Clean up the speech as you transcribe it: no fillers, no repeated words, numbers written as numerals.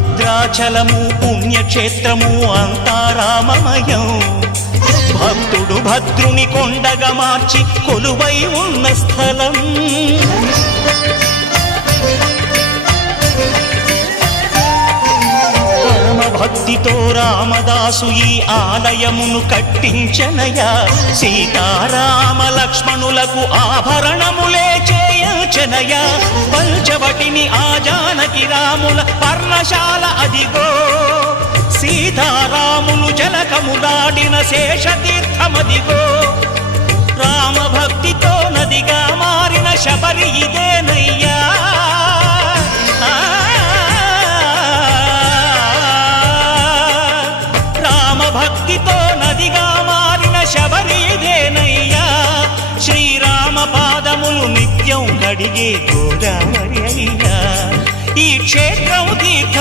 భద్రాచలము పుణ్యక్షేత్రము అంతా రామమయం. భక్తుడు భద్రుని కొండగా మార్చి కొలువై ఉన్న స్థలం. భక్తితో రామదాసు ఈ ఆలయమును కట్టించనయా. సీతారామ లక్ష్మణులకు ఆభరణములే చేయించనయా. పంచవటిని ఆ జానకి రాముల పర్ణశాల అదిగో. సీతారాములు జనకములాడిన శేషతీర్థమదిగో. రామభక్తితో నదిగా మారిన శబరి ఇదేనయ్యా. భక్తితో నదిగా మారిన శబరి ఇదేనయ్యా. శ్రీరామ పాదములు నిత్యం కడిగే గోదావరి అయ్యా. ఈ క్షేత్రం తీర్థం